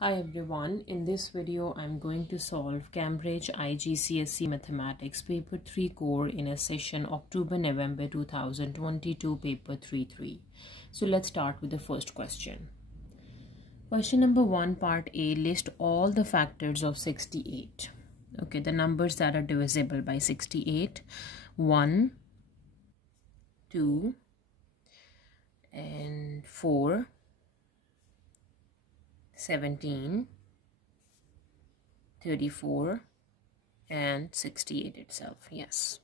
Hi everyone, in this video I'm going to solve Cambridge IGCSE Mathematics Paper 3 core in a session October-November 2022 paper 3-3. So let's start with the first question. Question number 1, part A, list all the factors of 68. Okay, the numbers that are divisible by 68. 1, 2 and 4, 17, 34 and 68 itself. Yes.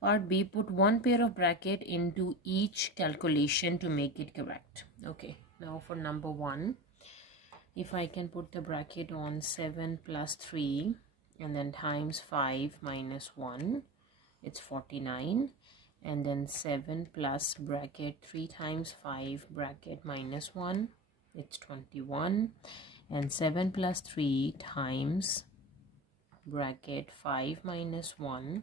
Part B, put one pair of bracket into each calculation to make it correct. Okay, now for number 1, if I can put the bracket on 7 plus 3 and then times 5 minus 1, it's 49, and then 7 plus bracket 3 times 5 bracket minus 1, it's 21, and 7 plus 3 times bracket 5 minus 1,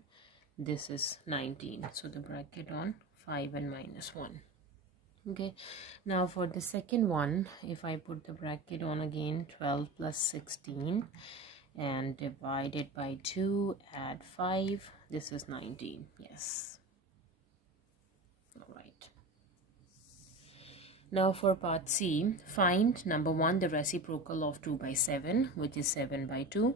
this is 19. So the bracket on 5 and minus 1. Okay, now for the second one, if I put the bracket on again, 12 plus 16 and divide it by 2, add 5, this is 19. Yes. All right. Now for part C, find number 1, the reciprocal of 2 by 7, which is 7 by 2.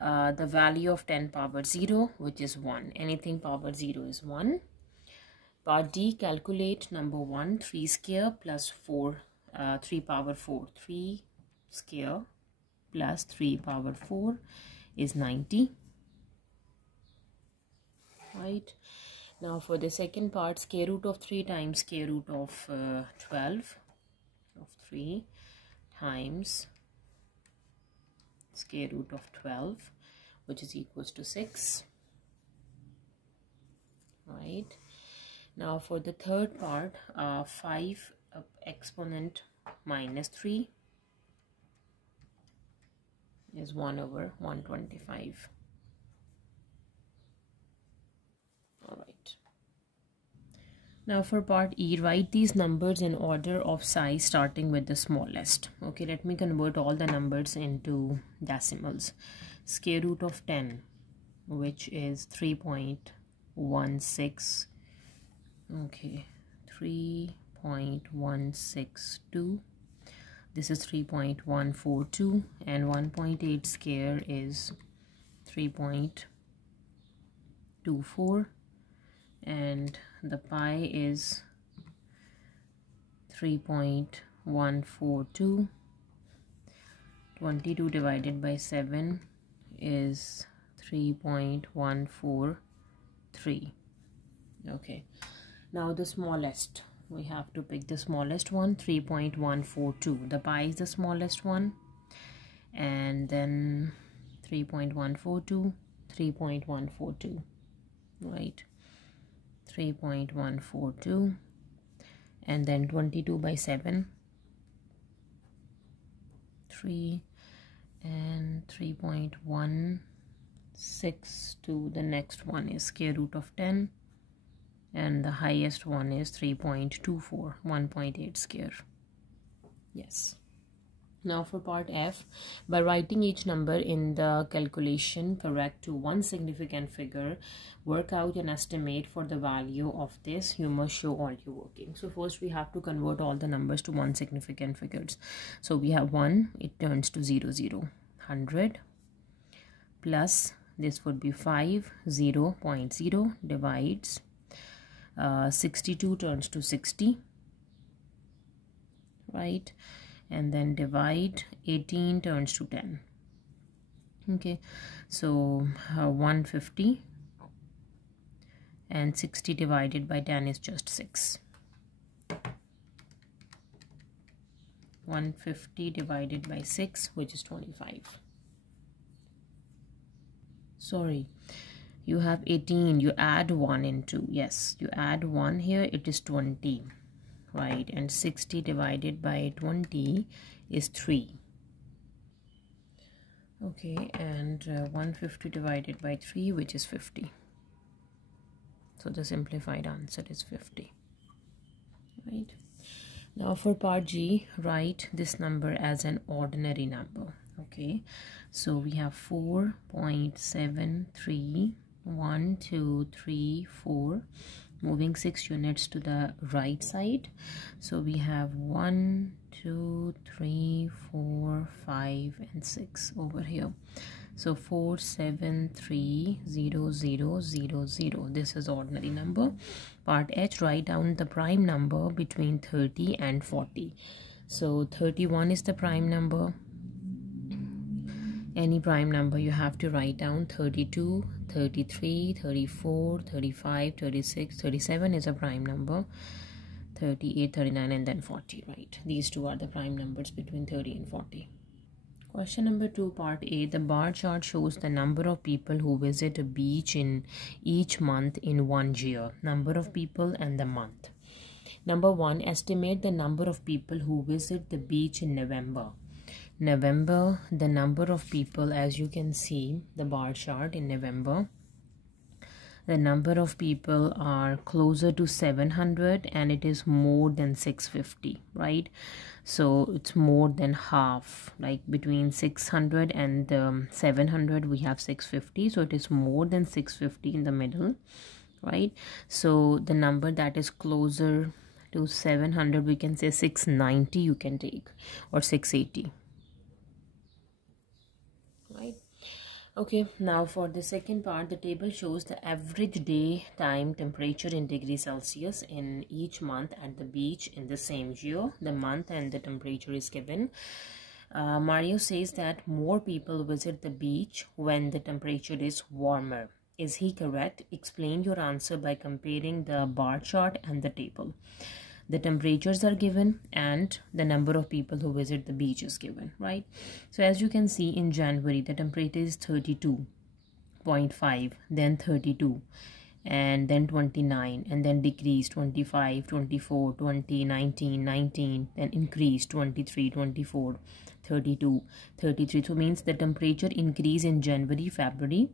The value of 10 power 0, which is 1. Anything power 0 is 1. Part D, calculate number 1, 3 square plus 4, 3 power 4. 3 square plus 3 power 4 is 90. Right. Now for the second part, square root of 3 times square root of 12 of 3 times square root of 12, which is equals to 6. Right. Now for the third part, 5 exponent minus 3 is 1 over 125. All right. Now for part E, write these numbers in order of size starting with the smallest. Okay, let me convert all the numbers into decimals. Square root of 10, which is 3.16. Okay, 3.162. This is 3.142, and 1.8 square is 3.24, and the pi is 3.142. 22 divided by 7 is 3.143. Okay, now the smallest, we have to pick the smallest one, 3.142. The pi is the smallest one, and then 3.142, 3.142, right? 3.142, and then 22 by 7, 3, and 3.16. The next one is square root of 10, and the highest one is 3.24, 1.8 square. Yes. Now for part F, by writing each number in the calculation correct to one significant figure, work out an estimate for the value of this. You must show all your working. So first we have to convert all the numbers to one significant figures. So we have 1, it turns to 0, 0, 100, plus this would be 5, 0, 0.0, divides 62 turns to 60, right? And then divide 18 turns to 10. Okay, so 150, and 60 divided by 10 is just 6. 150 divided by 6, which is 25. Sorry, you have 18, you add 1 into, yes, you add 1 here, it is 20. Right, and 60 divided by 20 is 3. Okay, and 150 divided by 3, which is 50. So the simplified answer is 50. Right. Now for part G, write this number as an ordinary number. Okay, so we have 4.731234, moving 6 units to the right side. So we have 1, 2, 3, 4, 5 and 6 over here. So 4730000. This is ordinary number. Part H, write down the prime number between 30 and 40. So 31 is the prime number. Any prime number you have to write down. 32, 33, 34, 35, 36, 37 is a prime number. 38, 39 and then 40, right? These two are the prime numbers between 30 and 40. Question number 2, part A. The bar chart shows the number of people who visit a beach in each month in 1 year. Number of people and the month. Number 1, estimate the number of people who visit the beach in November. November, the number of people, as you can see, the bar chart in November, the number of people are closer to 700 and it is more than 650, right? So it's more than half, like between 600 and 700 we have 650, so it is more than 650 in the middle, right? So the number that is closer to 700, we can say 690 you can take, or 680, right? Okay, now for the second part, the table shows the average day time temperature in degrees Celsius in each month at the beach in the same year. The month and the temperature is given. Mario says that more people visit the beach when the temperature is warmer. Is he correct? Explain your answer by comparing the bar chart and the table. The temperatures are given and the number of people who visit the beach is given, right? So as you can see, in January the temperature is 32.5, then 32, and then 29, and then decreased 25, 24, 20, 19, 19, then increased 23, 24, 32, 33. So means the temperature increase in January, February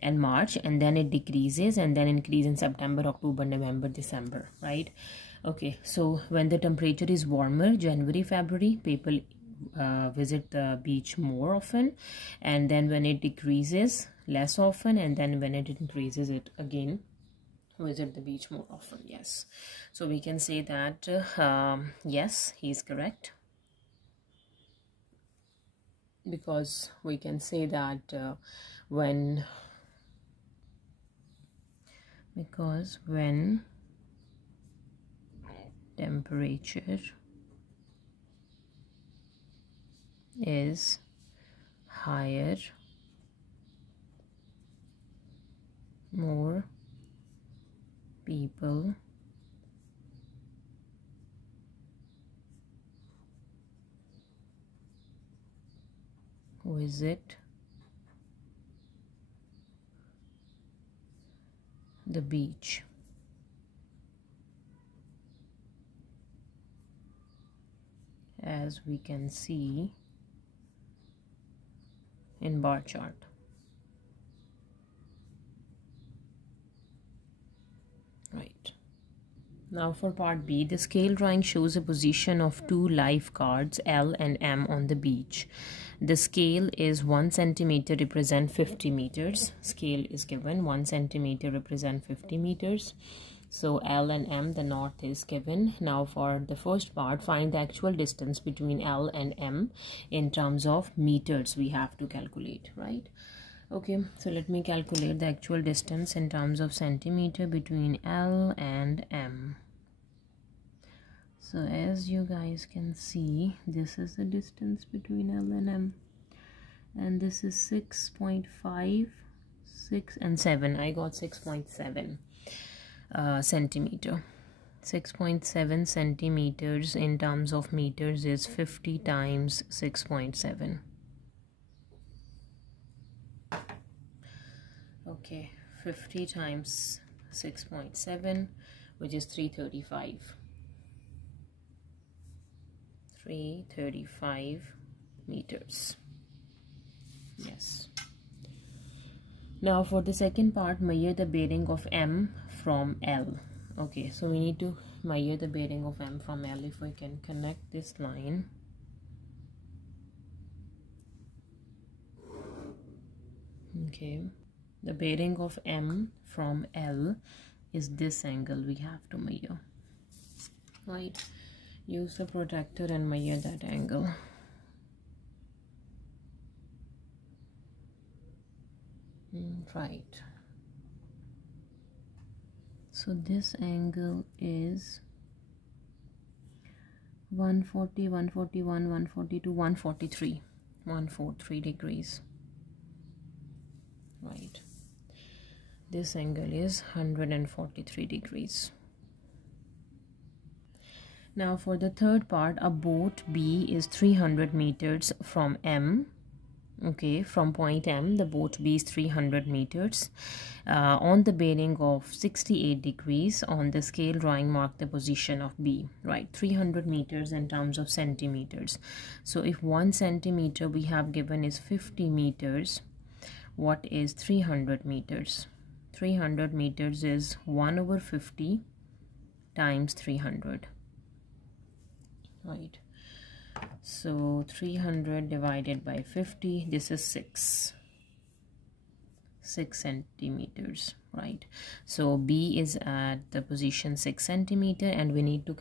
and March, and then it decreases and then increase in September, October, November, December, right? Okay, so when the temperature is warmer, January, February, people visit the beach more often, and then when it decreases, less often, and then when it increases, it again visit the beach more often. Yes, so we can say that yes, he is correct, because we can say that when temperature is higher, more people visit the beach. As we can see in bar chart. Right. Now for part B, the scale drawing shows a position of 2 lifeguards L and M on the beach. The scale is 1 centimeter represent 50 meters. Scale is given, 1 centimeter represent 50 meters. So L and M, the north is given. Now for the first part, find the actual distance between L and M in terms of meters we have to calculate, right? Okay, so let me calculate the actual distance in terms of centimeter between L and M. So as you guys can see, this is the distance between L and M, and this is 6.5, 6 and 7. I got 6.7 centimeter. 6.7 centimeters in terms of meters is 50 times 6.7. Okay, 50 times 6.7, which is 335. 335 meters. Yes. Now for the second part, measure the bearing of M from L. Okay, so we need to measure the bearing of M from L. If we can connect this line, okay, the bearing of M from L is this angle we have to measure, right? Use the protractor and measure that angle. Right, so this angle is 140, 141, 142, 143, 143 degrees, right? This angle is 143 degrees. Now for the third part, a boat B is 300 meters from M. Okay, from point M, the boat B is 300 meters on the bearing of 68 degrees. On the scale drawing, mark the position of B, right? 300 meters in terms of centimeters. So if 1 centimeter we have given is 50 meters, what is 300 meters? 300 meters is 1/50 times 300, right? So 300 divided by 50, this is 6 centimeters, right? So B is at the position 6 centimeter, and we need to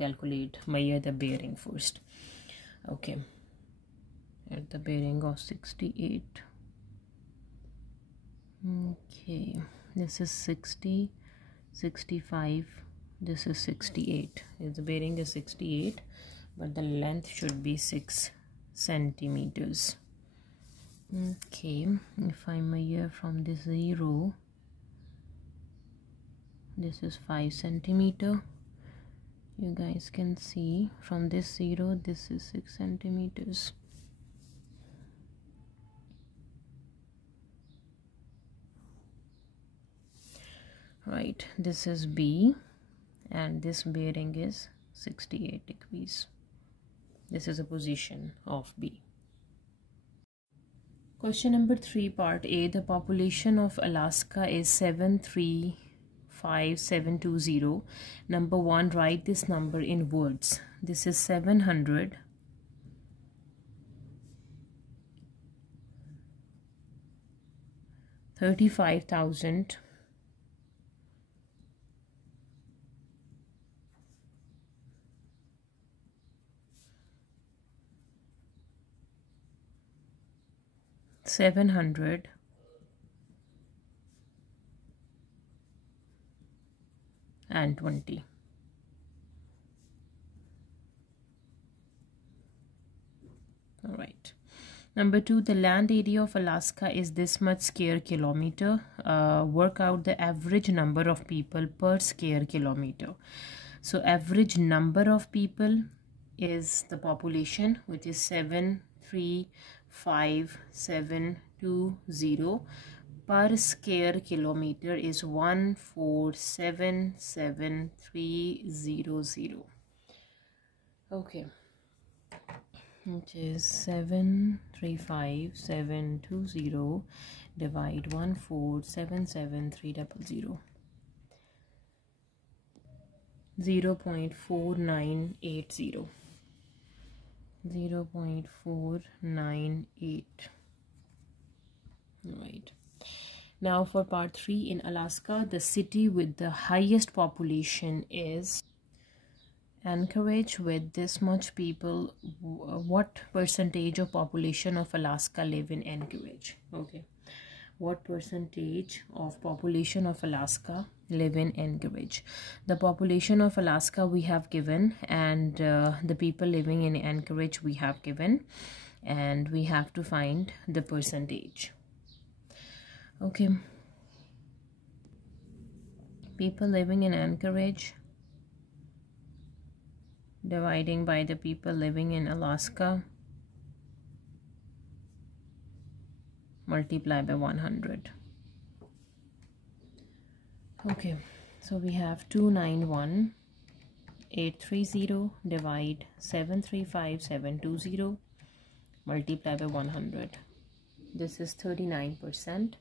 measure the bearing first. Okay, at the bearing of 68. Okay, this is 60, 65, this is 68. The bearing is 68, but the length should be 6 centimeters. Okay, if I measure from this 0, this is 5 centimeter. You guys can see from this 0, this is 6 centimeters. Right, this is B, and this bearing is 68 degrees. This is a position of B. Question number 3, part A. The population of Alaska is 735,720. Number 1, write this number in words. This is 700. 35,000. 700. 20. All right. Number 2, the land area of Alaska is this much square kilometer. Work out the average number of people per square kilometer. So average number of people is the population, which is 735,720. Per square kilometer is 1477300. Okay, which is 735,720 divide 1477300. 0.498. 0.498. Right. Now for part 3, in Alaska, the city with the highest population is Anchorage. With this much people, what percentage of population of Alaska live in Anchorage? Okay, what percentage of population of Alaska live in Anchorage? The population of Alaska we have given, and the people living in Anchorage we have given, and we have to find the percentage. Okay, people living in Anchorage dividing by the people living in Alaska, multiply by 100. Okay, so we have 291,830 divide 735,720, multiply by 100. This is 39%,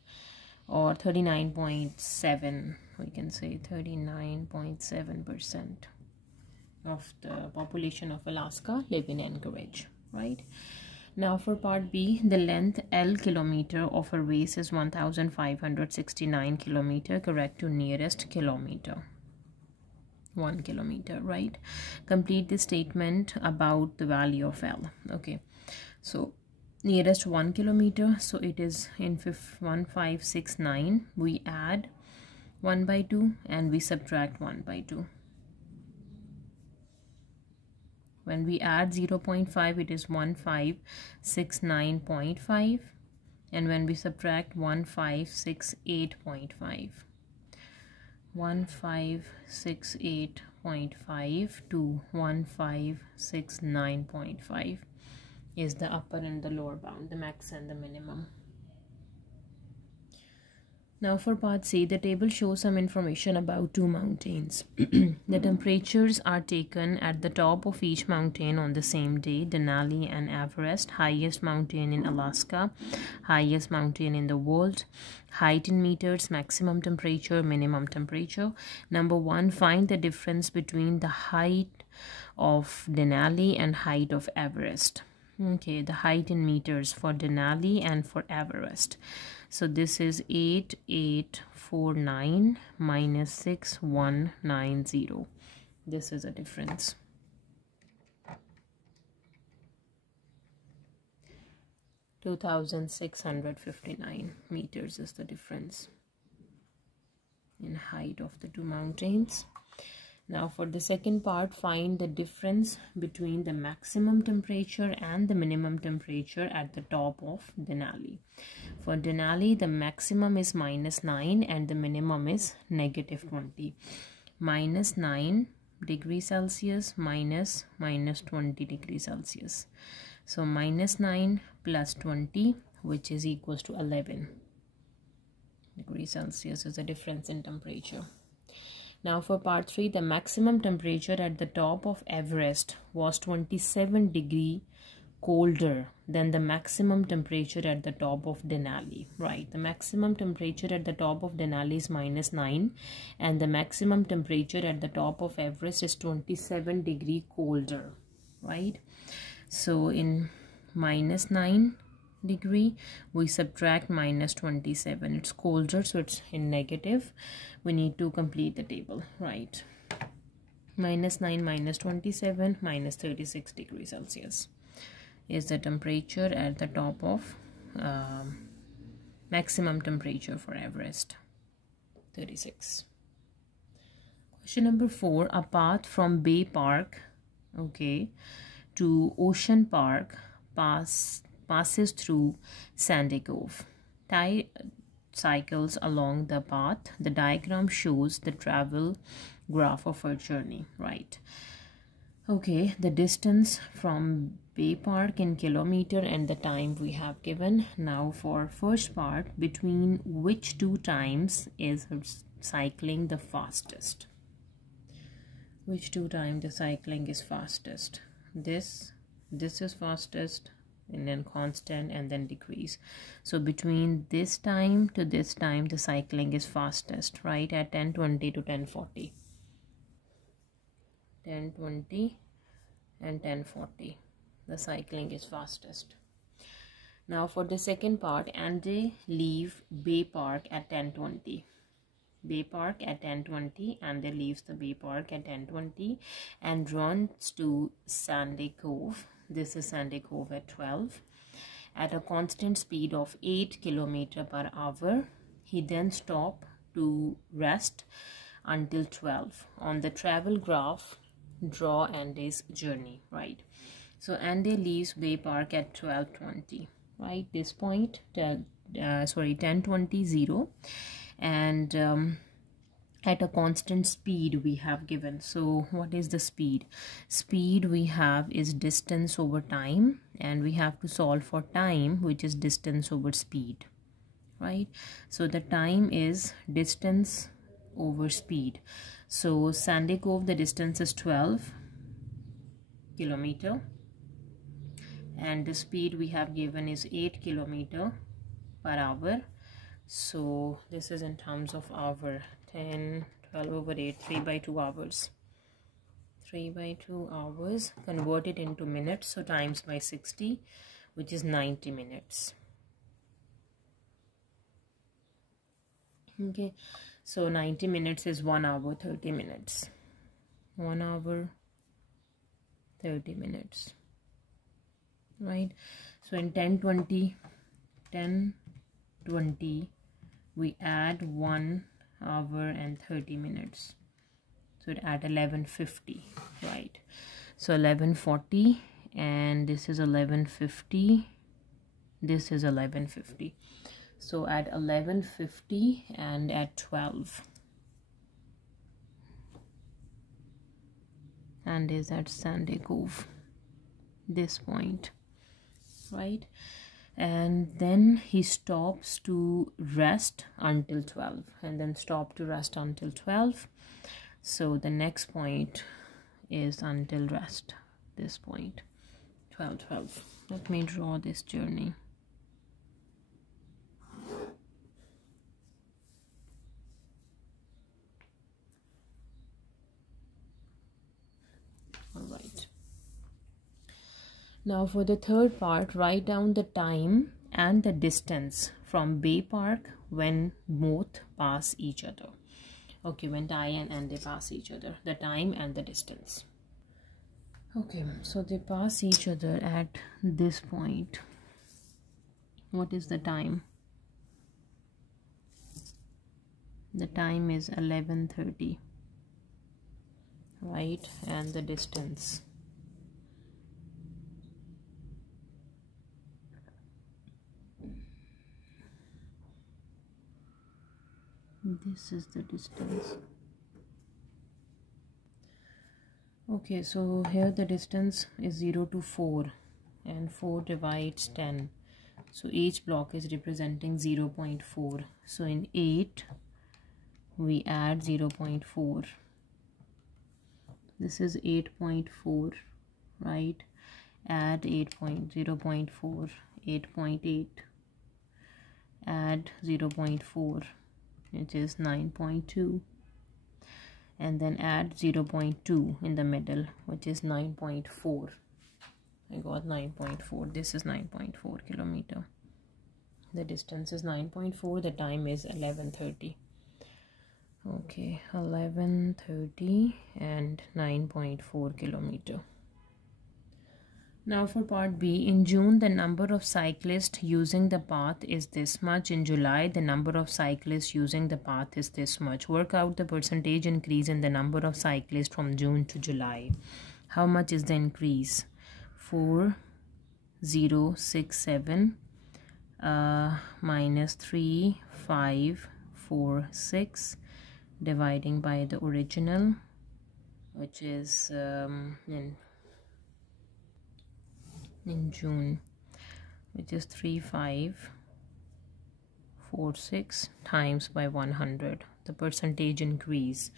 or 39.7, we can say 39.7%. of the population of Alaska live in Anchorage, right? Now for part B, the length L kilometer of a race is 1569 kilometer. Correct to nearest kilometer. 1 kilometer, right? Complete the statement about the value of L. Okay, so nearest 1 kilometer, so it is in 1569. We add 1 by 2 and we subtract 1 by 2. When we add 0.5, it is 1569.5, and when we subtract 1568.5, 1568.5 to 1569.5 is the upper and the lower bound, the max and the minimum. Now for part C, the table shows some information about two mountains. The temperatures are taken at the top of each mountain on the same day: Denali and Everest, highest mountain in Alaska, highest mountain in the world, height in meters, maximum temperature, minimum temperature. Number 1, find the difference between the height of Denali and height of Everest. Okay, the height in meters for Denali and for Everest. So this is 8849 minus 6190. This is a difference. (2,659 meters is the difference in height of the two mountains. Now for the second part, find the difference between the maximum temperature and the minimum temperature at the top of Denali. For Denali, the maximum is -9 and the minimum is -20. -9 degrees Celsius minus -20 degrees Celsius. So -9 plus 20, which is equals to 11 degrees Celsius, is the difference in temperature. Now for part 3, the maximum temperature at the top of Everest was 27 degrees colder than the maximum temperature at the top of Denali, right? The maximum temperature at the top of Denali is -9 and the maximum temperature at the top of Everest is 27 degrees colder, right? So in -9 degree we subtract -27. It's colder, so it's in negative. We need to complete the table, right? -9 minus 27 minus 36 degrees Celsius is the temperature at the top of maximum temperature for Everest, 36. Question number 4, a path from Bay Park, okay, to Ocean Park passes through Sandy Cove. Cycles along the path. The diagram shows the travel graph of our journey, right? Okay, the distance from Bay Park in kilometer and the time we have given. Now for first part, between which two times is cycling the fastest? Which two times the cycling is fastest? This is fastest, and then constant, and then decrease. So between this time to this time the cycling is fastest, right? At 10:20 to 10:40, 10:20 and 10:40 the cycling is fastest. Now for the second part, and they leave Bay Park at 10:20. Bay Park at 10:20, and they leaves the Bay Park at 10:20 and runs to Sandy Cove. This is Sandy Cove at 12 at a constant speed of 8 km/h. He then stopped to rest until 12. On the travel graph, draw Andy's journey, right? So Andy leaves Bay Park at 12:20, right? This point, 10:20, and at a constant speed we have given. So what is the speed? Speed we have is distance over time, and we have to solve for time, which is distance over speed, right? So the time is distance over speed. So Sandy Cove, the distance is 12 km and the speed we have given is 8 km/h. So this is in terms of hour. 10, 12 over 8, 3 by 2 hours. 3 by 2 hours, convert it into minutes, so times by 60, which is 90 minutes. Okay, so 90 minutes is 1 hour 30 minutes. 1 hour 30 minutes, right? So in 10:20 we add 1 hour and 30 minutes, so it at 11:50, right? So 11:40, and this is 11:50, this is 11:50. So at 11:50 and at 12, and is at Sandy Cove, this point, right? And then he stops to rest until 12, and then stop to rest until 12. So the next point is until rest, this point, 12:12. Let me draw this journey. All right. Now for the third part, write down the time and the distance from Bay Park when both pass each other. Okay, when Ty and N, they pass each other, the time and the distance. Okay, so they pass each other at this point. What is the time? The time is 11:30, right? And the distance, this is the distance. Okay, so here the distance is 0 to 4, and 4 divides 10, so each block is representing 0.4. so in 8 we add 0.4. this is 8.4, right? Add 0.4, 8.8, add 0.4, which is 9.2, and then add 0.2 in the middle, which is 9.4. I got 9.4. This is 9.4 kilometer. The distance is 9.4. The time is 11:30. Okay, 11:30 and 9.4 kilometer. Now for part B, in June the number of cyclists using the path is this much. In July the number of cyclists using the path is this much. Work out the percentage increase in the number of cyclists from June to July. How much is the increase? 4067 minus 3546 dividing by the original, which is in June, which is 3546 times by 100. The percentage increase,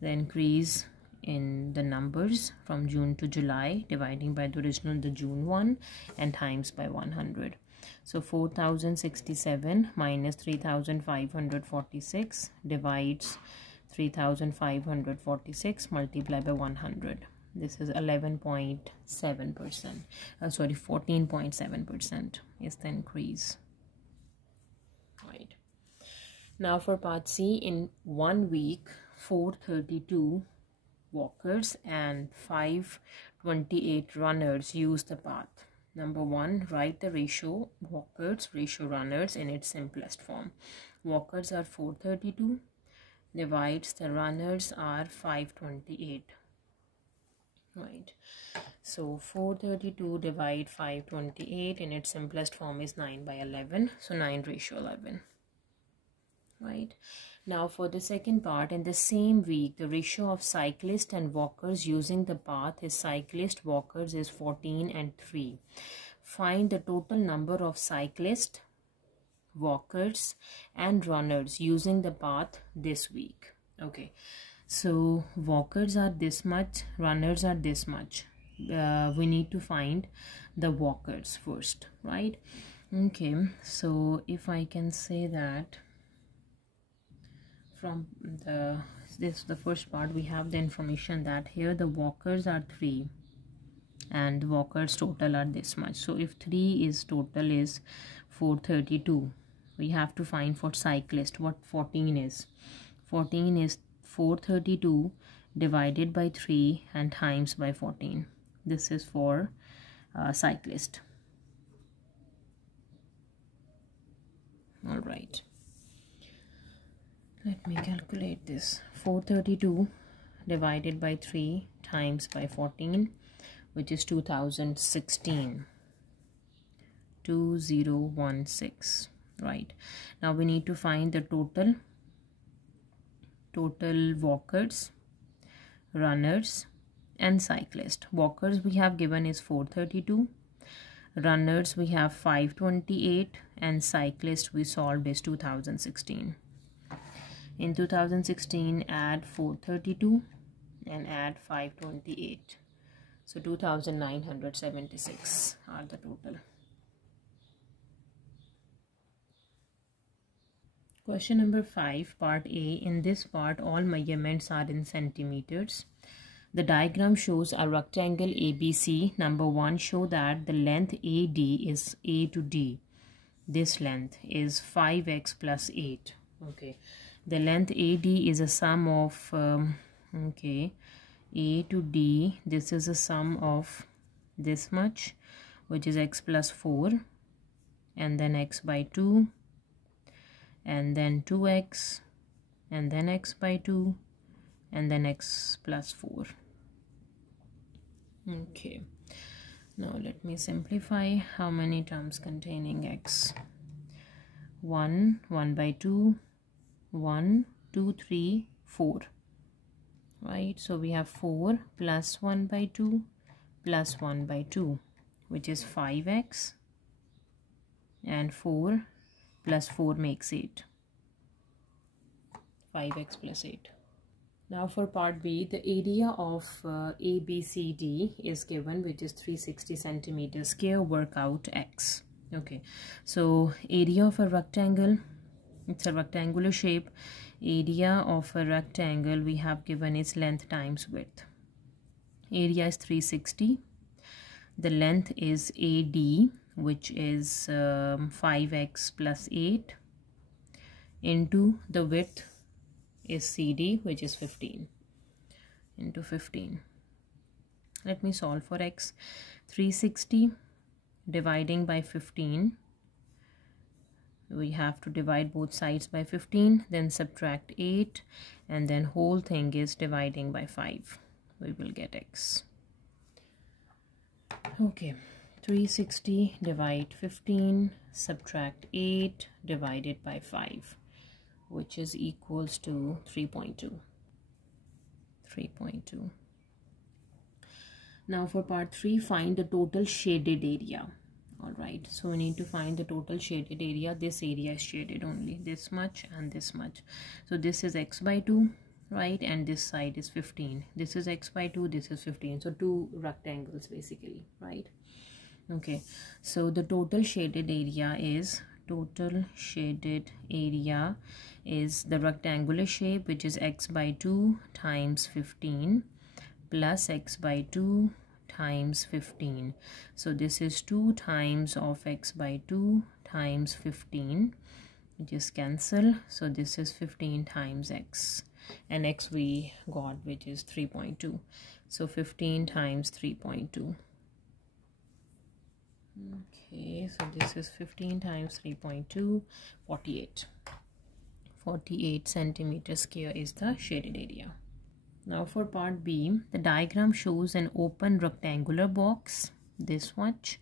the increase in the numbers from June to July, dividing by the original, the June one, and times by 100. So 4067 minus 3546 divides 3546 multiplied by 100. This is 11.7%. Sorry, 14.7% is the increase. Right. Now for part C, in 1 week, 432 walkers and 528 runners use the path. Number 1, write the ratio walkers, ratio runners in its simplest form. Walkers are 432, divides the runners are 528. Right, so 432 divide 528 in its simplest form is 9 by 11, so 9 ratio 11. Right, now for the second part, in the same week the ratio of cyclists and walkers using the path is cyclist walkers is 14 and 3. Find the total number of cyclists, walkers and runners using the path this week. Okay, so walkers are this much, runners are this much. We need to find the walkers first, right? Okay, so if I can say that from the first part, we have the information that here the walkers are 3 and walkers total are this much. So if 3 is total is 432, we have to find for cyclist what 14 is. 14 is 432 divided by 3 and times by 14. This is for cyclist. All right, let me calculate this. 432 divided by 3 times by 14, which is 2016. 2016. Right, now we need to find the total walkers, runners and cyclists. Walkers we have given is 432, runners we have 528, and cyclist we solved is 2016. In 2016, add 432 and add 528. So 2976 are the total. Question number 5, part A. In this part, all measurements are in centimeters. The diagram shows a rectangle ABC. Number 1, show that the length AD is A to D. This length is 5x plus 8. Okay. The length AD is a sum of, A to D. This is a sum of this much, which is x plus 4, and then x by 2, and then 2x, and then x by 2, and then x plus 4. Okay, now let me simplify. How many terms containing x? 1 by 2, 1, 2, 3, 4. Right, so we have 4 plus 1 by 2 plus 1 by 2, which is 5x, and 4 plus 4 makes 8. 5x plus 8. Now for part B, the area of ABCD is given, which is 360 centimeters square. Work out x. Okay, so area of a rectangle, it's a rectangular shape. Area of a rectangle we have given is length times width. Area is 360. The length is AD, which is 5x plus 8, into the width is CD, which is 15, into 15. Let me solve for x. 360 dividing by 15. We have to divide both sides by 15, then subtract 8, and then whole thing is dividing by 5. We will get x. Okay, 360 divide 15, subtract 8, divided by 5, which is equals to 3.2. 3.2. Now for part 3, find the total shaded area. All right, so we need to find the total shaded area. This area is shaded only, this much and this much. So this is x by 2, right, and this side is 15. This is x by 2, this is 15. So 2 rectangles basically, right? Okay, so the total shaded area is the rectangular shape, which is x by 2 times 15 plus x by 2 times 15. So this is 2 times of x by 2 times 15. Just cancel. So this is 15 times x, and x we got, which is 3.2. So 15 times 3.2. Okay, so this is 15 times 3.2, 48. 48 centimeters square is the shaded area. Now for part B, the diagram shows an open rectangular box, this much,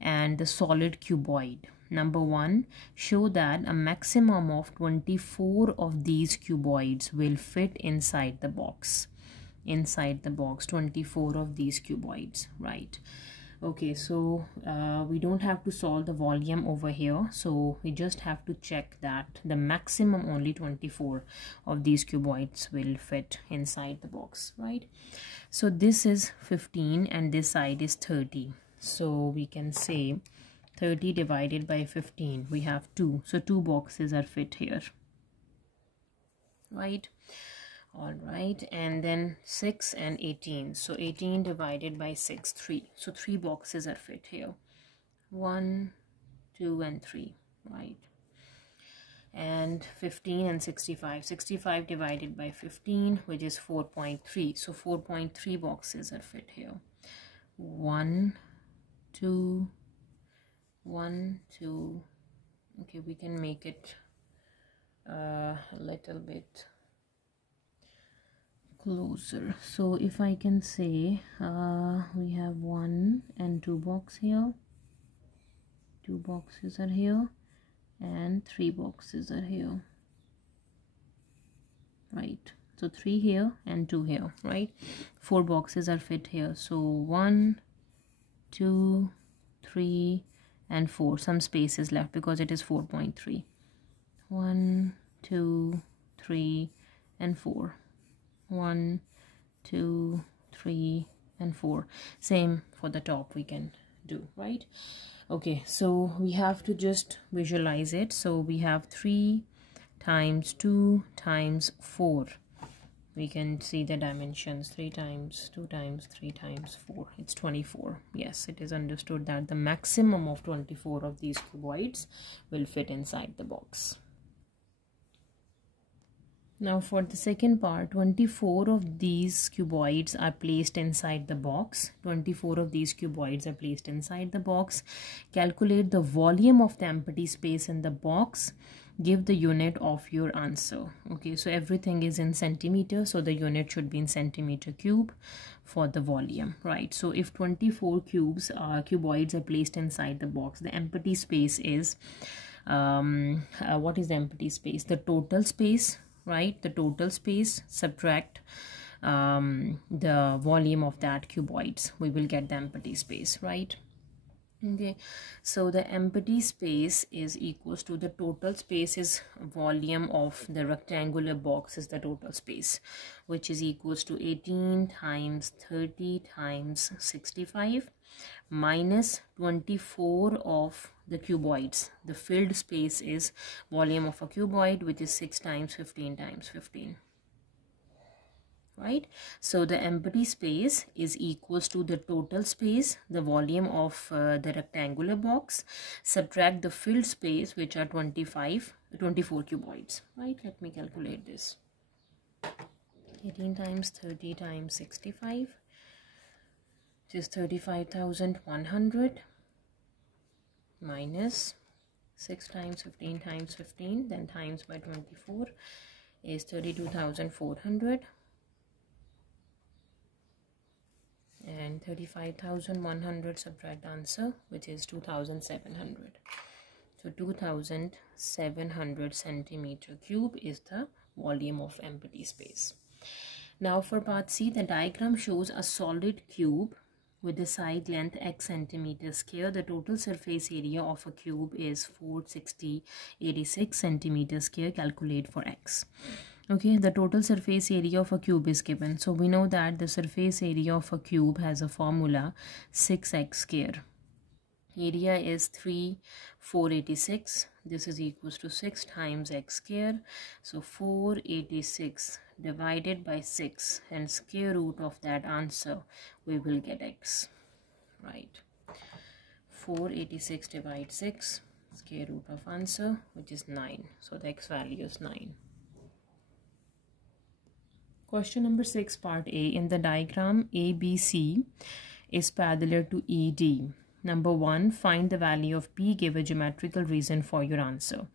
and the solid cuboid. Number 1, show that a maximum of 24 of these cuboids will fit inside the box. Inside the box, 24 of these cuboids, right? Okay, so we don't have to solve the volume over here, so we just have to check that the maximum only 24 of these cuboids will fit inside the box, right? So this is 15 and this side is 30, so we can say 30 divided by 15, we have 2, so 2 boxes are fit here. right? All right, and then 6 and 18. So 18 divided by 6, 3. So 3 boxes are fit here. 1, 2, and 3, right? And 15 and 65. 65 divided by 15, which is 4.3. So 4.3 boxes are fit here. 1, 2, 1, 2. Okay, we can make it a little bit closer. So if I can say we have 1 and 2 box here, 2 boxes are here, and 3 boxes are here, right? So 3 here and 2 here, right? 4 boxes are fit here. So 1, 2, 3, and 4. Some space is left because it is 4.3. 1, 2, 3, and 4. 1, 2, 3, and 4. Same for the top we can do, right? Okay, so we have to just visualize it. So we have 3 times 2 times 4. We can see the dimensions. 3 times 2 times 3 times 4. It's 24. Yes, it is understood that the maximum of 24 of these cuboids will fit inside the box. Now for the second part, 24 of these cuboids are placed inside the box. 24 of these cuboids are placed inside the box. Calculate the volume of the empty space in the box. Give the unit of your answer. Okay, so everything is in centimeter, so the unit should be in centimeter cube for the volume, right? So if 24 cuboids are placed inside the box, the empty space is what is the empty space? The total space, right? The total space, subtract the volume of that cuboids, we will get the empty space, right? Okay, so the empty space is equals to the total space is volume of the rectangular box is the total space, which is equals to 18 times 30 times 65 minus 24 of the cuboids. The filled space is volume of a cuboid, which is 6 times 15 times 15. Right, so the empty space is equals to the total space, the volume of the rectangular box, subtract the filled space, which are 24 cuboids, right? Let me calculate this. 18 times 30 times 65, which is 35,100, minus 6 times 15 times 15, then times by 24 is 32,400. And 35,100 subtract answer, which is 2,700. So 2,700 centimeter cube is the volume of empty space. Now for part C, the diagram shows a solid cube with the side length x centimeter square. The total surface area of a cube is 460.86 centimeter square. Calculate for x. Okay, the total surface area of a cube is given. So we know that the surface area of a cube has a formula 6x square. Area is 486. This is equals to 6 times x square. So 486 divided by 6 and square root of that answer, we will get x, right? 486 divided 6, square root of answer, which is 9. So the x value is 9. Question number 6, part A. In the diagram, ABC is parallel to ED. Number 1, find the value of P. Give a geometrical reason for your answer.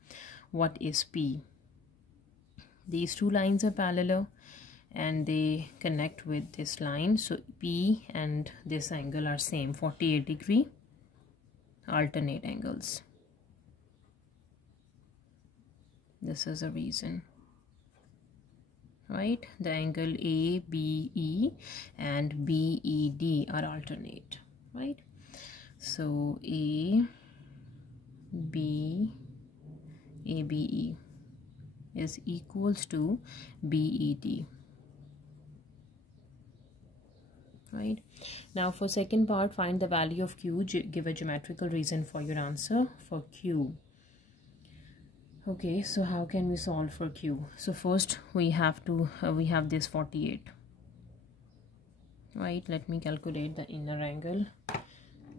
What is P? These two lines are parallel and they connect with this line. So P and this angle are same, 48 degree, alternate angles. This is a reason. Right, the angle ABE and BED are alternate, right? So ABE is equals to BED, right? Now for second part, find the value of Q. Give a geometrical reason for your answer for Q. Okay, so how can we solve for Q? So first we have to we have this 48, right? Let me calculate the inner angle.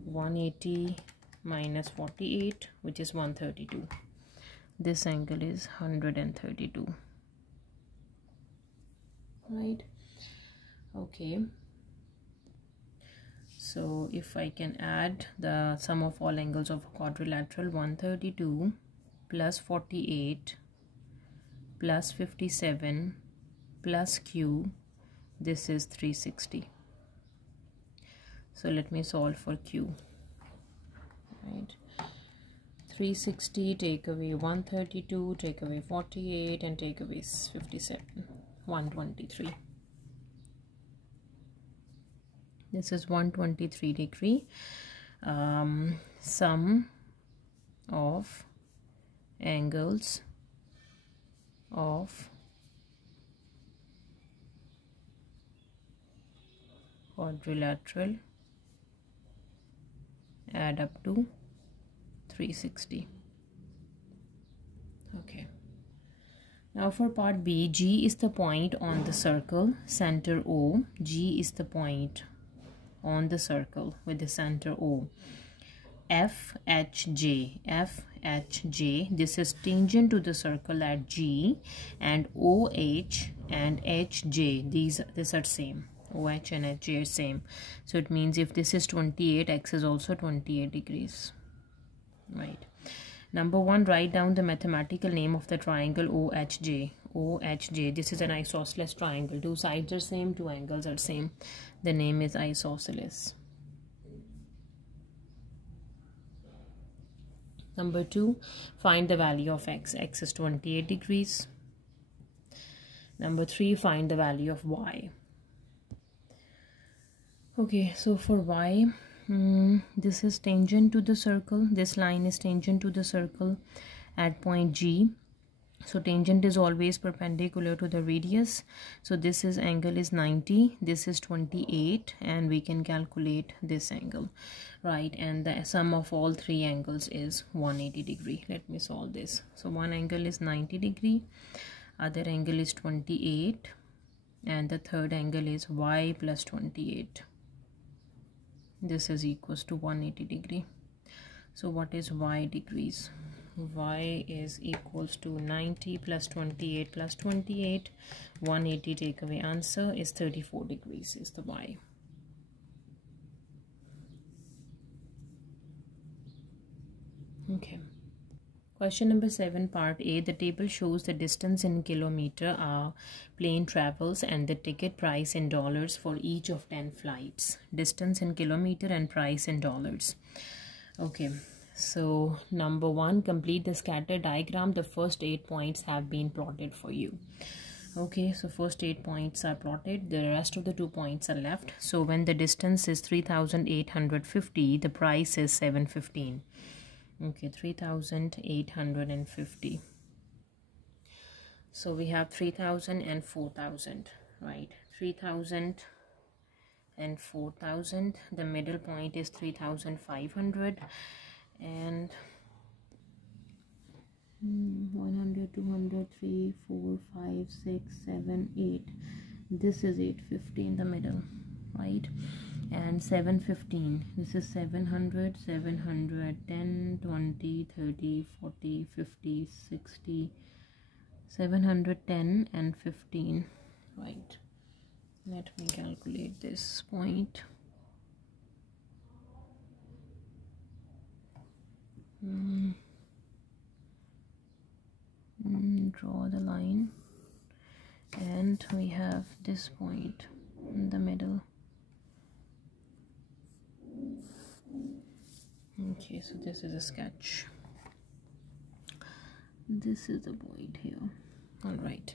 180 minus 48, which is 132. This angle is 132, right? Okay, so if I can add the sum of all angles of a quadrilateral, 132 plus 48 plus 57 plus Q, this is 360. So let me solve for Q, right? 360, take away 132, take away 48, and take away 57, 123. This is 123 degree. Sum of angles of quadrilateral add up to 360. Okay, now for part B, G is the point on the circle, center O. G is the point on the circle with the center O. FHJ, this is tangent to the circle at G, and OH and HJ, these are same. OH and HJ are same. So it means if this is 28, X is also 28 degrees, right? Number 1, write down the mathematical name of the triangle OHJ. OHJ, this is an isosceles triangle. Two sides are same, two angles are same. The name is isosceles. Number 2, find the value of X. X is 28 degrees. Number 3, find the value of Y. Okay, so for Y, this is tangent to the circle. This line is tangent to the circle at point G. So tangent is always perpendicular to the radius. So this is angle is 90, this is 28, and we can calculate this angle, right? And the sum of all three angles is 180 degree. Let me solve this. So one angle is 90 degree, other angle is 28, and the third angle is Y plus 28. This is equals to 180 degree. So what is Y degrees? Y is equals to 90 plus 28 plus 28. 180 take away, answer is 34 degrees is the Y. Okay. Question number 7, part A. The table shows the distance in kilometer a plane travels and the ticket price in dollars for each of 10 flights. Distance in kilometer and price in dollars. Okay. So number 1, complete the scatter diagram. The first 8 points have been plotted for you. Okay, so first 8 points are plotted. The rest of the 2 points are left. So when the distance is 3,850, the price is 715. Okay, 3,850. So we have 3,000 and 4,000, right? 3,000 and 4,000. The middle point is 3,500. And 100, 200, 3, 4, 5, 6, 7, 8. This is 850 in the middle, right? And 715. This is 700, 700, 10, 20, 30, 40, 50, 60, 710 and 15, right? Let me calculate this point. Draw the line, and we have this point in the middle. Okay, so this is a sketch. This is the point here. All right,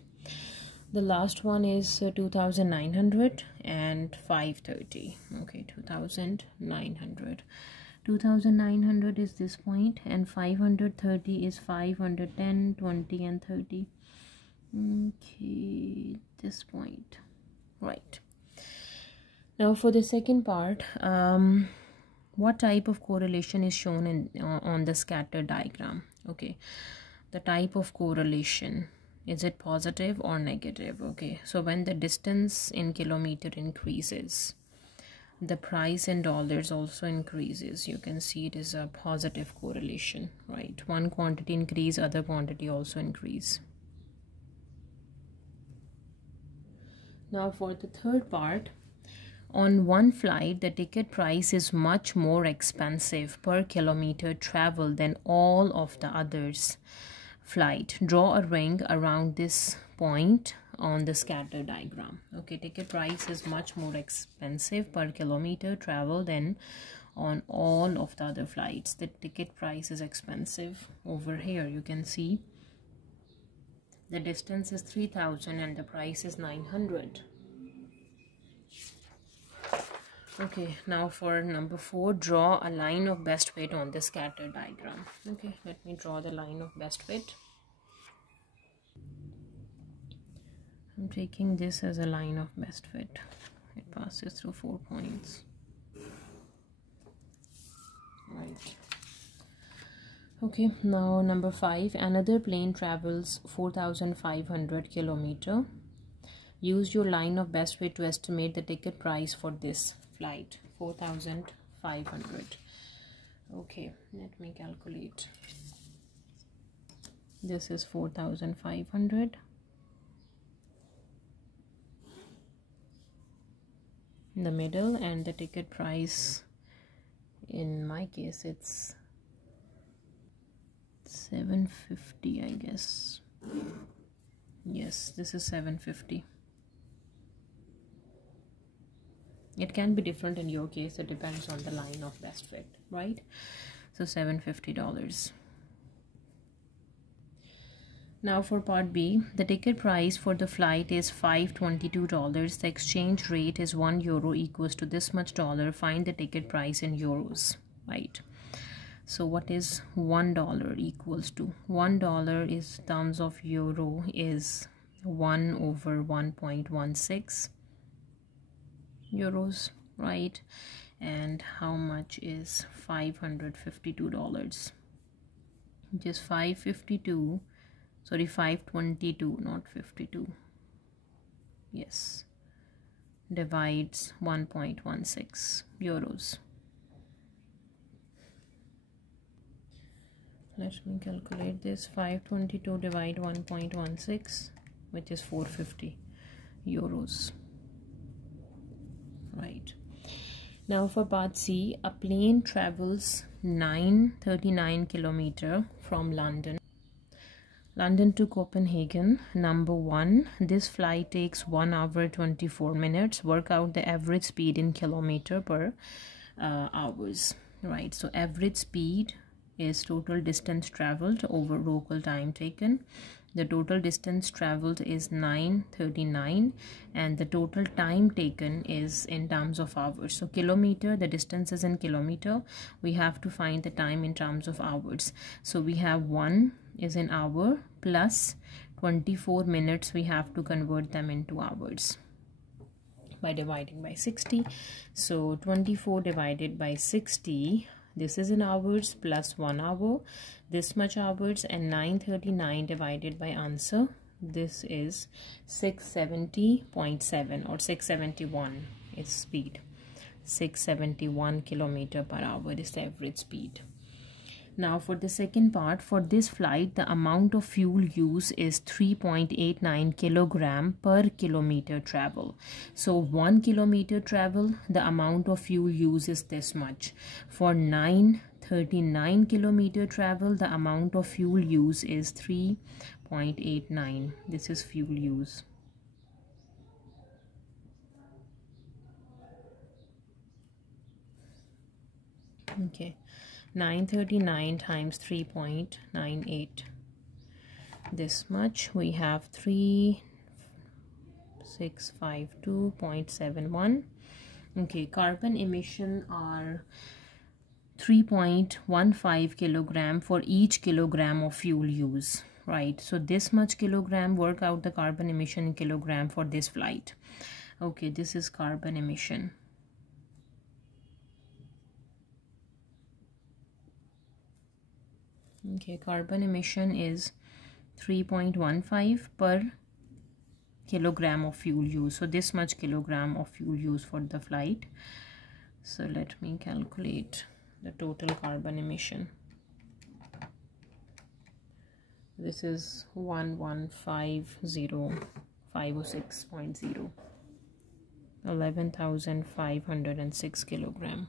the last one is 2,900 and 530. Okay, 2,900. 2,900 is this point, and 530 is 510, 20, and 30. Okay, this point, right? Now for the second part, what type of correlation is shown in on the scatter diagram? Okay, the type of correlation, is it positive or negative? Okay, so when the distance in kilometer increases, the price in dollars also increases. You can see it is a positive correlation, right? One quantity increase, other quantity also increase. Now for the third part, on one flight, the ticket price is much more expensive per kilometer travel than all of the others. Flight. Draw a ring around this point on the scatter diagram. Okay, ticket price is much more expensive per kilometer travel than on all of the other flights. The ticket price is expensive. Over here you can see the distance is 3000 and the price is 900. Okay, now for number 4, draw a line of best fit on the scatter diagram. Okay, let me draw the line of best fit. I'm taking this as a line of best fit. It passes through 4 points. Right. Okay, now number 5, another plane travels 4500 kilometer. Use your line of best fit to estimate the ticket price for this flight. 4500. Okay, let me calculate. This is 4500. In the middle, and the ticket price, in my case it's 750, I guess. Yes, this is 750. It can be different in your case. It depends on the line of best fit, right? So $750. Now for part B, the ticket price for the flight is $522. The exchange rate is €1 equals to this much dollar. Find the ticket price in euros, right? So what is $1 equals to? $1 is terms of euro is 1 over 1.16 euros, right? And how much is $552? Just 522, sorry, 522, not 52. Yes, divides 1.16 euros. Let me calculate this. 522 divide 1.16, which is 450 euros. Right. Now for part C, a plane travels 939 kilometer from London to Copenhagen. Number 1, this flight takes 1 hour 24 minutes. Work out the average speed in kilometer per hours. Right, so average speed is total distance traveled over local time taken. The total distance traveled is 939 and the total time taken is in terms of hours. So kilometer, the distance is in kilometer. We have to find the time in terms of hours. So we have 1 is in hour plus 24 minutes. We have to convert them into hours by dividing by 60. So 24 divided by 60, this is in hours, plus 1 hour, this much hours, and 939 divided by answer, this is 670.7 or 671 is speed. 671 kilometer per hour is the average speed. Now for the second part, for this flight, the amount of fuel use is 3.89 kilogram per kilometer travel. So 1 kilometer travel, the amount of fuel use is this much. For 939 kilometer travel, the amount of fuel use is 3.89. This is fuel use. Okay. 939 times 3.98, this much. We have 3652.71. okay, carbon emission are 3.15 kilogram for each kilogram of fuel use, right? So this much kilogram, work out the carbon emission in kilogram for this flight. Okay, this is carbon emission. Okay, carbon emission is 3.15 per kilogram of fuel used. So this much kilogram of fuel used for the flight. So let me calculate the total carbon emission. This is 1150506.0, 11,506 kilogram.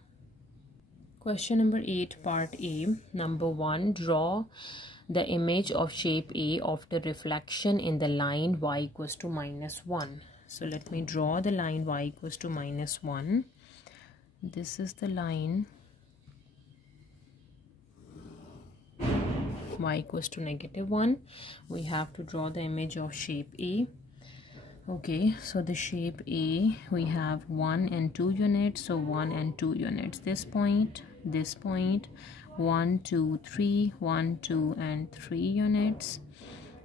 Question number 8, part A. Number 1, draw the image of shape A of the reflection in the line y equals to -1. So let me draw the line y equals to -1. This is the line y equals to -1. We have to draw the image of shape A. Okay, so the shape A, we have 1 and 2 units, so 1 and 2 units. This point, 1, 2, 3, 1, 2 and 3 units,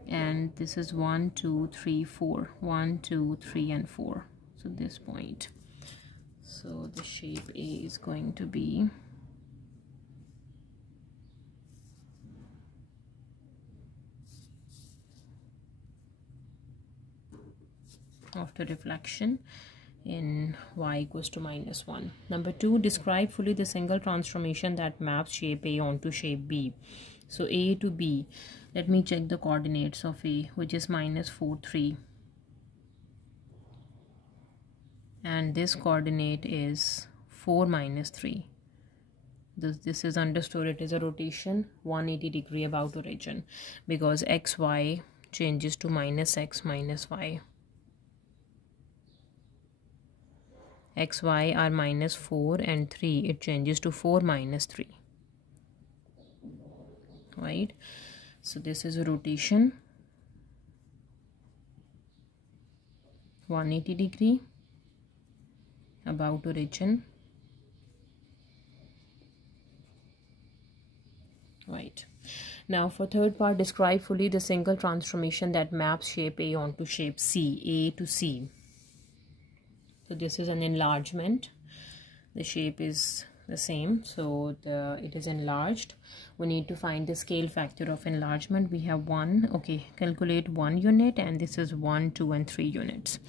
and this is 1, 2, 3, 4, 1, 2, 3 and 4. So this point. So the shape A is going to be of the reflection in y equals to -1. Number 2, describe fully the single transformation that maps shape A onto shape B. So A to B, let me check the coordinates of A, which is -4, 3, and this coordinate is 4, -3. This is understood, it is a rotation 180 degree about origin, because xy changes to -x -y. xy are -4 and 3, it changes to 4 -3, right? So this is a rotation 180 degree about origin, right? Now for third part, describe fully the single transformation that maps shape A onto shape C, A to C. So this is an enlargement. The shape is the same, so it is enlarged. We need to find the scale factor of enlargement. We have 1. Okay, calculate 1 unit, and this is 1, 2 and 3 units.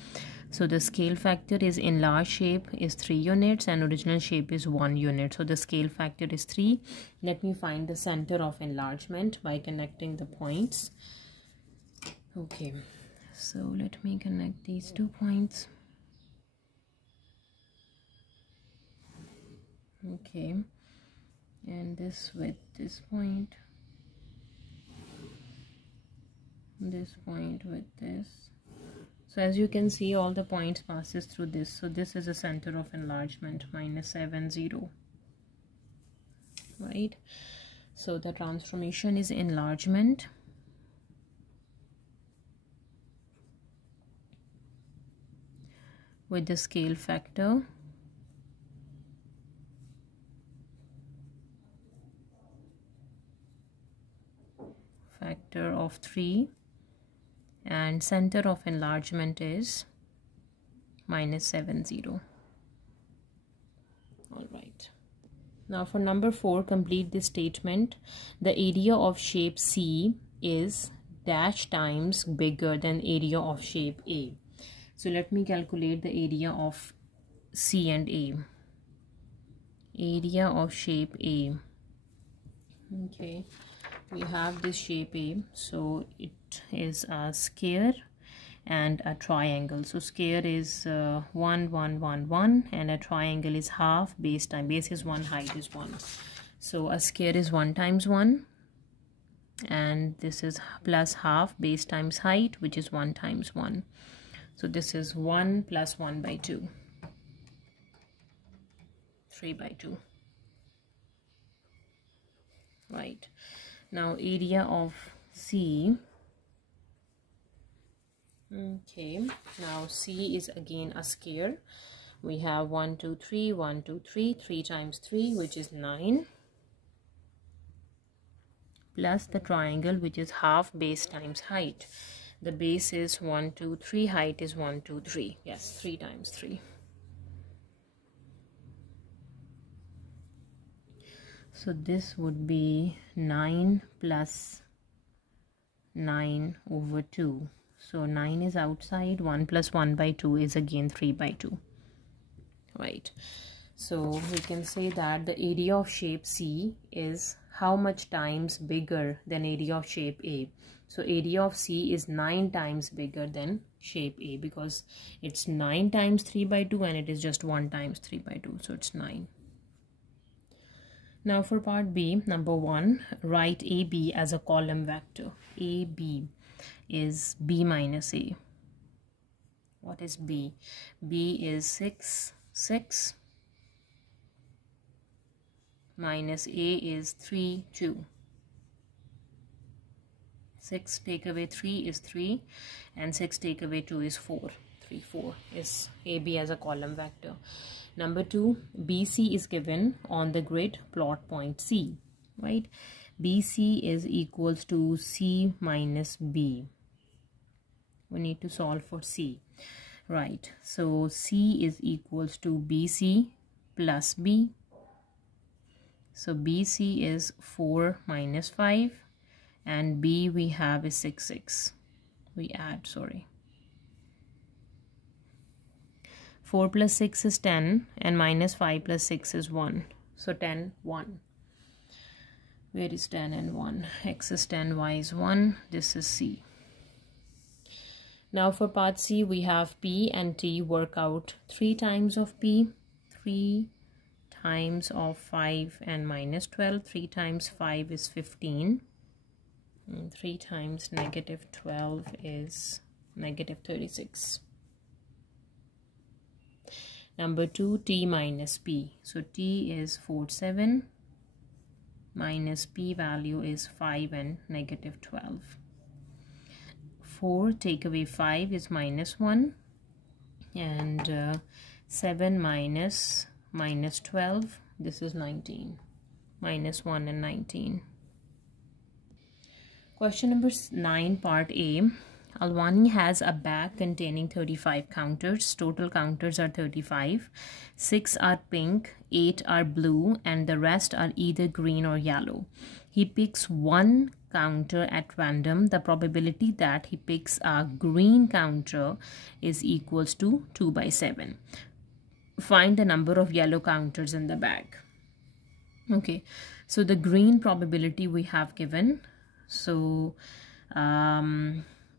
So the scale factor is enlarged shape is 3 units and original shape is 1 unit. So the scale factor is 3. Let me find the center of enlargement by connecting the points. Okay, so let me connect these 2 points. Okay, and this with this point with this. So as you can see, all the points passes through this. So this is a center of enlargement, -7, 0, right? So the transformation is enlargement with the scale factor of 3, and center of enlargement is -7, 0. All right. Now for number 4, complete this statement. The area of shape C is dash times bigger than area of shape A. So let me calculate the area of C and A. Area of shape A. Okay, we have this shape A, so it is a square and a triangle. So square is 1, 1, 1, 1, and a triangle is half. Base is 1, height is 1. So a square is 1 times 1, and this is plus half, base times height, which is 1 times 1. So this is 1 plus 1 by 2, 3 by 2. Right, now area of C. Okay, now C is again a square. We have 1, 2, 3, 1, 2, 3, 3 times 3, which is 9, plus the triangle, which is half, base times height. The base is 1, 2, 3, height is 1, 2, 3. Yes, 3 times 3. So this would be 9 plus 9 over 2. So 9 is outside. 1 plus 1 by 2 is again 3 by 2. Right. So we can say that the area of shape C is how much times bigger than area of shape A. So area of C is 9 times bigger than shape A, because it's 9 times 3 by 2 and it is just 1 times 3 by 2. So it's 9. Now for part B, number 1, write AB as a column vector. AB is B minus A. What is B? B is 6, 6. Minus A is 3, 2. 6 take away 3 is 3, and 6 take away 2 is 4. 3, 4 is AB as a column vector. Number 2, BC is given on the grid, plot point C, right? BC is equals to C minus B. We need to solve for C, right? So C is equals to BC plus B. So BC is 4 minus 5, and B we have is 6, 6. We add, sorry. 4 plus 6 is 10, and minus 5 plus 6 is 1. So 10, 1. Where is 10 and 1? X is 10, Y is 1. This is C. Now for part C, we have P and T. Work out 3 times of P. 3 times of 5 and minus 12. 3 times 5 is 15. And 3 times negative 12 is negative 36. Number 2, T minus P. So T is 4, 7. Minus P value is 5 and negative 12. 4 take away 5 is minus 1. And 7 minus 12, this is 19. Minus 1 and 19. Question number 9, part A. Alwani has a bag containing 35 counters. Total counters are 35. 6 are pink, 8 are blue, and the rest are either green or yellow. He picks one counter at random. The probability that he picks a green counter is equals to 2 by 7. Find the number of yellow counters in the bag. Okay, so the green probability we have given. So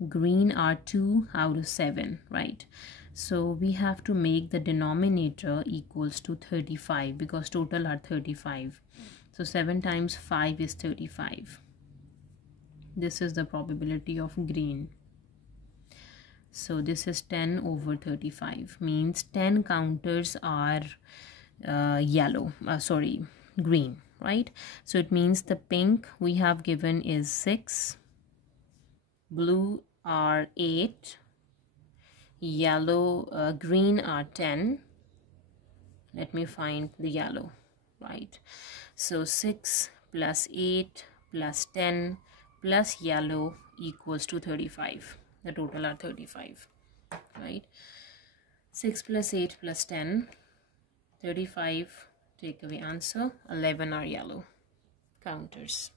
green are 2 out of 7, right? So we have to make the denominator equals to 35, because total are 35. So 7 times 5 is 35. This is the probability of green. So this is 10 over 35, means 10 counters are green, right? So it means the pink we have given is 6, blue are 8, yellow, green are 10. Let me find the yellow, right? So 6 plus 8 plus 10 plus yellow equals to 35. The total are 35, right? 6 plus 8 plus 10, 35. Take away answer. 11 are yellow counters.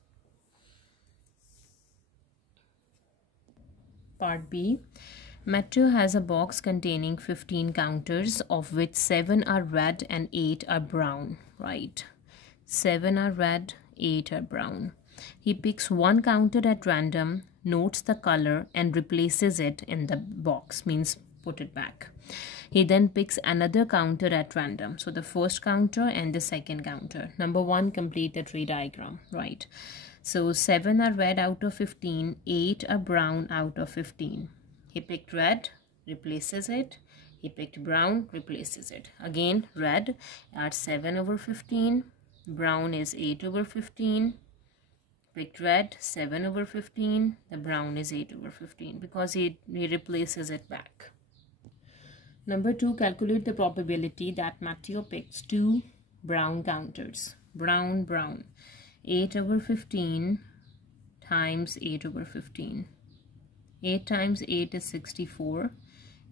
Part B. Matthew has a box containing 15 counters, of which 7 are red and 8 are brown, right? 7 are red, 8 are brown. He picks one counter at random, notes the color, and replaces it in the box, means put it back. He then picks another counter at random. So the first counter and the second counter. Number 1, complete the tree diagram, right? So 7 are red out of 15, 8 are brown out of 15. He picked red, replaces it. He picked brown, replaces it. Again, red at 7 over 15. Brown is 8 over 15. Picked red, 7 over 15. The brown is 8 over 15 because he replaces it back. Number 2, calculate the probability that Matthew picks 2 brown counters. Brown, brown. 8 over 15 times 8 over 15. 8 times 8 is 64.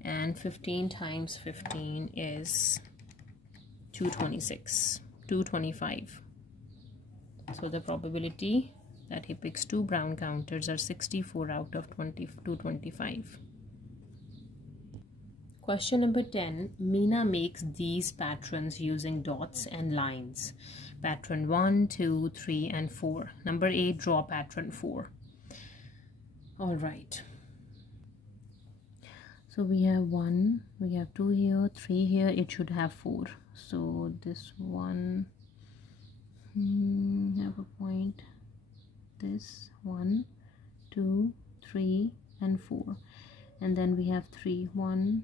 And 15 times 15 is 226. 225. So the probability that he picks 2 brown counters are 64 out of 225. Question number 10. Meena makes these patterns using dots and lines. Pattern 1, 2, 3 and 4. Number 8, draw pattern 4. Alright. So we have 1, we have 2 here, 3 here, it should have 4. So this one, have a point, this 1, 2, 3 and 4. And then we have 3, 1,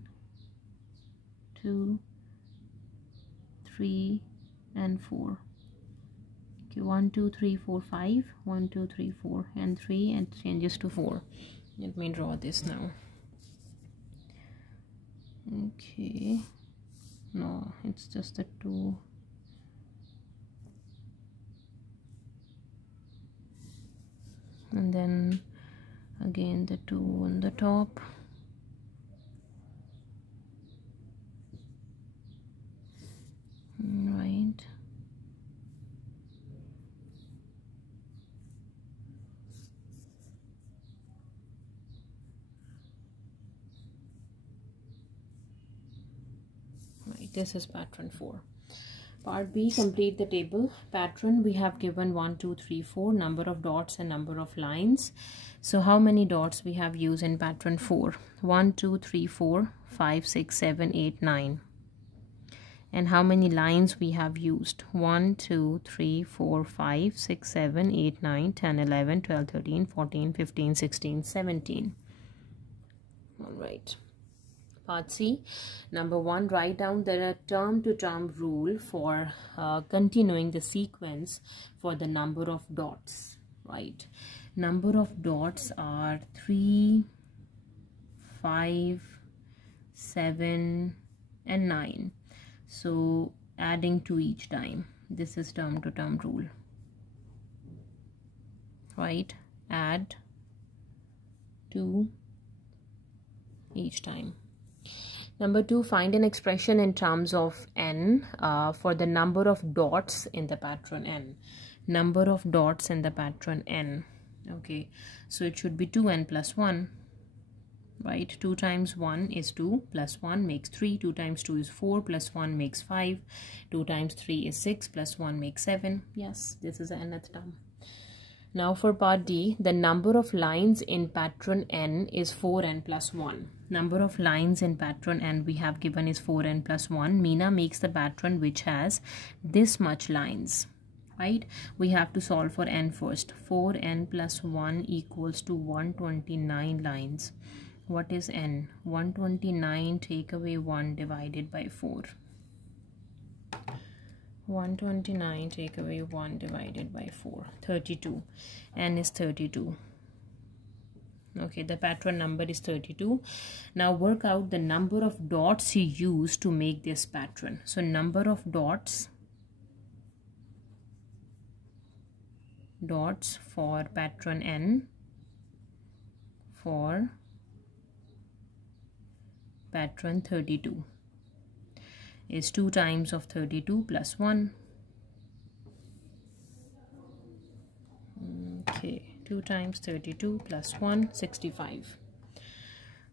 2, 3 and 4. Okay, 1, 2, 3, 4, 5, 1, 2, 3, 4 and 3, and changes to 4. Let me draw this now. Okay, no, it's just the 2. And then again the 2 on the top. Right. Right, this is pattern 4. Part B, complete the table. Pattern, we have given 1, 2, 3, 4, number of dots and number of lines. So how many dots we have used in pattern 4? 1, 2, 3, 4, 5, 6, 7, 8, 9. And how many lines we have used? 1, 2, 3, 4, 5, 6, 7, 8, 9, 10, 11, 12, 13, 14, 15, 16, 17. All right. Part C, number 1, write down the term-to-term rule for continuing the sequence for the number of dots, right? Number of dots are 3, 5, 7 and 9. So adding 2 each time. This is term-to-term rule, right? Add 2 each time. Number 2, find an expression in terms of n for the number of dots in the pattern n. Number of dots in the pattern n. Okay, so it should be 2n plus 1, right? 2 times 1 is 2, plus 1 makes 3, 2 times 2 is 4, plus 1 makes 5, 2 times 3 is 6, plus 1 makes 7. Yes, this is the nth term. Now for part D, the number of lines in pattern n is 4n plus 1. Number of lines in pattern n we have given is 4n plus 1. Meena makes the pattern which has this much lines, right? We have to solve for n first. 4n plus 1 equals to 129 lines. What is n? 129, take away 1 divided by 4. 129 take away 1 divided by 4, 32. N is 32. Okay, the pattern number is 32. Now work out the number of dots you use to make this pattern. So number of dots for pattern n for pattern 32 is 2 times of 32 plus 1. Okay, 2 times 32 plus 1, 65.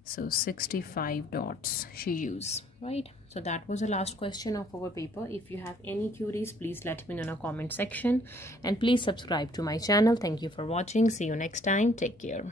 So 65 dots she used, right? So that was the last question of our paper. If you have any queries, please let me know in the comment section, and please subscribe to my channel. Thank you for watching. See you next time. Take care.